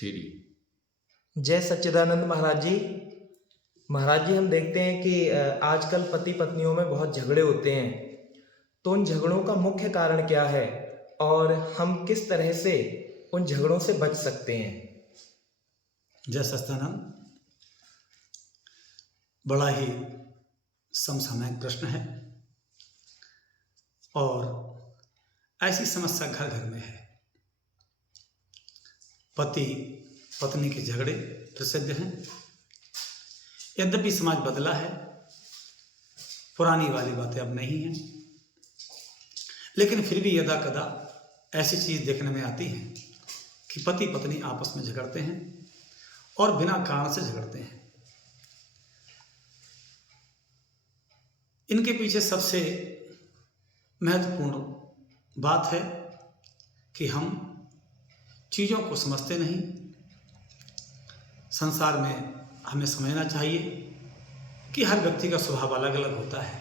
Three. जय सच्चिदानंद महाराज जी। महाराज जी, हम देखते हैं कि आजकल पति पत्नियों में बहुत झगड़े होते हैं, तो उन झगड़ों का मुख्य कारण क्या है और हम किस तरह से उन झगड़ों से बच सकते हैं? जय सच्चिदानंद, बड़ा ही समसामयिक प्रश्न है और ऐसी समस्या घर घर में है। पति पत्नी के झगड़े प्रसिद्ध हैं। यद्यपि समाज बदला है, पुरानी वाली बातें अब नहीं हैं, लेकिन फिर भी यदा कदा ऐसी चीज देखने में आती है कि पति पत्नी आपस में झगड़ते हैं और बिना कारण से झगड़ते हैं। इनके पीछे सबसे महत्वपूर्ण बात है कि हम चीज़ों को समझते नहीं। संसार में हमें समझना चाहिए कि हर व्यक्ति का स्वभाव अलग अलग होता है।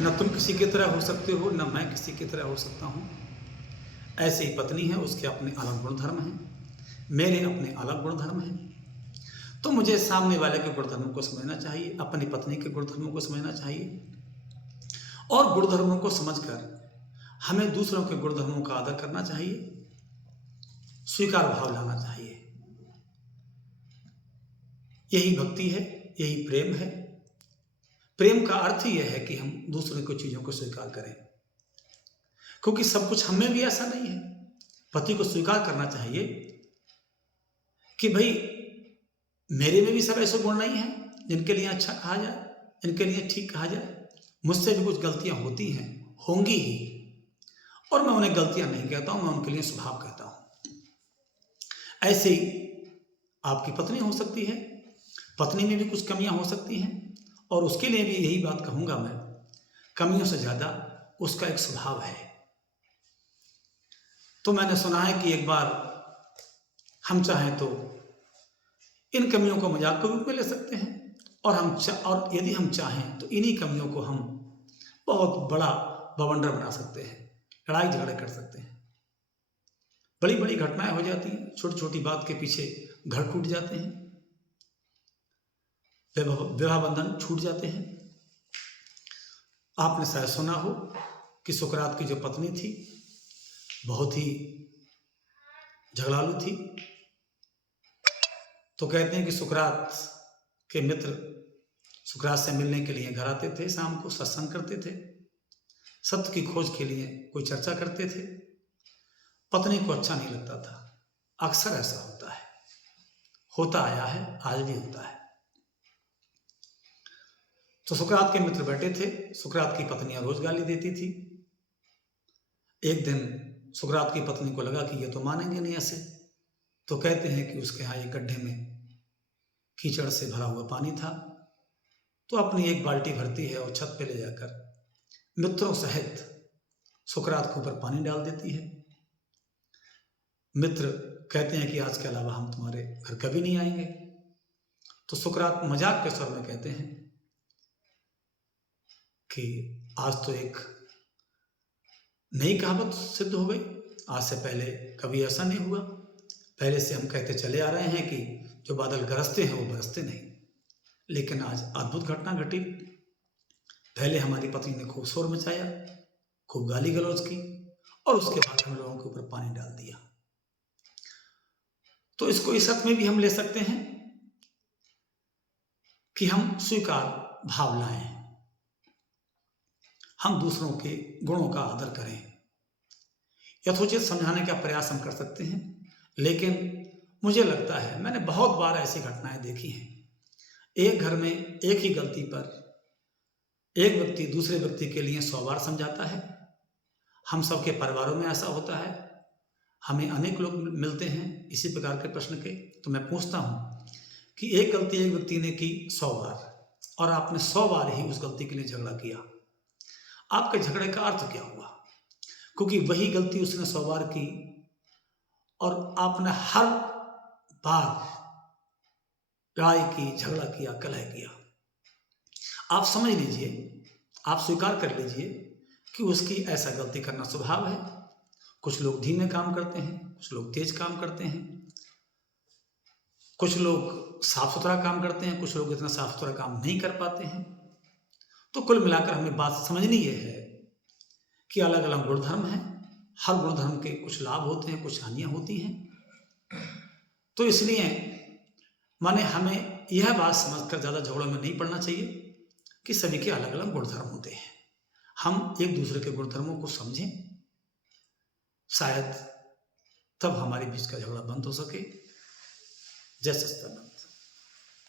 न तुम किसी की तरह हो सकते हो, न मैं किसी की तरह हो सकता हूँ। ऐसे ही पत्नी है, उसके अपने अलग गुणधर्म हैं, मेरे अपने अलग गुणधर्म हैं। तो मुझे सामने वाले के गुणधर्मों को समझना चाहिए, अपनी पत्नी के गुणधर्मों को समझना चाहिए और गुणधर्मों को समझकर हमें दूसरों के गुणधर्मों का आदर करना चाहिए, स्वीकार भाव लाना चाहिए। यही भक्ति है, यही प्रेम है। प्रेम का अर्थ ही यह है कि हम दूसरों की चीजों को स्वीकार करें, क्योंकि सब कुछ हमें भी ऐसा नहीं है। पति को स्वीकार करना चाहिए कि भाई मेरे में भी सब ऐसे गुण नहीं है जिनके लिए अच्छा कहा जाए, जिनके लिए ठीक कहा जाए। मुझसे भी कुछ गलतियां होती हैं, होंगी ही, और मैं उन्हें गलतियां नहीं कहता हूं, मैं उनके लिए स्वभाव कहता हूं। ऐसे ही आपकी पत्नी हो सकती है, पत्नी में भी कुछ कमियां हो सकती हैं, और उसके लिए भी यही बात कहूंगा मैं, कमियों से ज्यादा उसका एक स्वभाव है। तो मैंने सुना है कि एक बार हम चाहें तो इन कमियों को मजाक के रूप में ले सकते हैं, और यदि हम चाहें तो इन्हीं कमियों को हम बहुत बड़ा बवंडर बना सकते हैं, लड़ाई झगड़े कर सकते हैं। बड़ी बड़ी घटनाएं हो जाती हैं, छोटी छोटी बात के पीछे घर टूट जाते हैं, विवाह बंधन छूट जाते हैं। आपने शायद सुना हो कि सुकरात की जो पत्नी थी बहुत ही झगड़ालू थी। तो कहते हैं कि सुकरात के मित्र सुकरात से मिलने के लिए घर आते थे, शाम को सत्संग करते थे, सत्य की खोज के लिए कोई चर्चा करते थे। पत्नी को अच्छा नहीं लगता था। अक्सर ऐसा होता है, होता आया है, आज भी होता है। तो सुकरात के मित्र बैठे थे, सुकरात की पत्नियां रोज गाली देती थी। एक दिन सुकरात की पत्नी को लगा कि ये तो मानेंगे नहीं ऐसे। तो कहते हैं कि उसके यहाँ एक गड्ढे में कीचड़ से भरा हुआ पानी था, तो अपनी एक बाल्टी भरती है और छत पे ले जाकर मित्रों सहित सुकरात के ऊपर पानी डाल देती है। मित्र कहते हैं कि आज के अलावा हम तुम्हारे घर कभी नहीं आएंगे। तो सुकरात मजाक के स्वर में कहते हैं कि आज तो एक नई कहावत सिद्ध हो गई, आज से पहले कभी ऐसा नहीं हुआ। पहले से हम कहते चले आ रहे हैं कि जो बादल गरजते हैं वो बरसते नहीं, लेकिन आज अद्भुत घटना घटी। पहले हमारी पत्नी ने खूब शोर मचाया, खूब गाली गलौज की, और उसके बाद हम लोगों के ऊपर पानी डाल दिया। तो इसको इस अर्थ में भी हम ले सकते हैं कि हम स्वीकार भाव लाएं, हम दूसरों के गुणों का आदर करें, यथोचित समझाने का प्रयास हम कर सकते हैं। लेकिन मुझे लगता है, मैंने बहुत बार ऐसी घटनाएं देखी हैं, एक घर में एक ही गलती पर एक व्यक्ति दूसरे व्यक्ति के लिए 100 बार समझाता है। हम सबके परिवारों में ऐसा होता है, हमें अनेक लोग मिलते हैं इसी प्रकार के प्रश्न के। तो मैं पूछता हूं कि एक गलती एक व्यक्ति ने की 100 बार, और आपने 100 बार ही उस गलती के लिए झगड़ा किया, आपके झगड़े का अर्थ क्या हुआ? क्योंकि वही गलती उसने 100 बार की और आपने हर बार लड़ाई की, झगड़ा किया, कलह किया। आप समझ लीजिए, आप स्वीकार कर लीजिए कि उसकी ऐसा गलती करना स्वभाव है। कुछ लोग धीमे काम करते हैं, कुछ लोग तेज काम करते हैं, कुछ लोग साफ सुथरा काम करते हैं, कुछ लोग इतना साफ सुथरा काम नहीं कर पाते हैं। तो कुल मिलाकर हमें बात समझनी ये है कि अलग अलग गुणधर्म हैं, हर गुणधर्म के कुछ लाभ होते हैं, कुछ हानियां होती हैं। तो इसलिए माने हमें यह बात समझकर ज़्यादा झगड़ों में नहीं पड़ना चाहिए कि सभी के अलग अलग गुणधर्म होते हैं। हम एक दूसरे के गुणधर्मों को समझें, शायद तब हमारे बीच का झगड़ा बंद हो सके। जय सच्चिदानंद।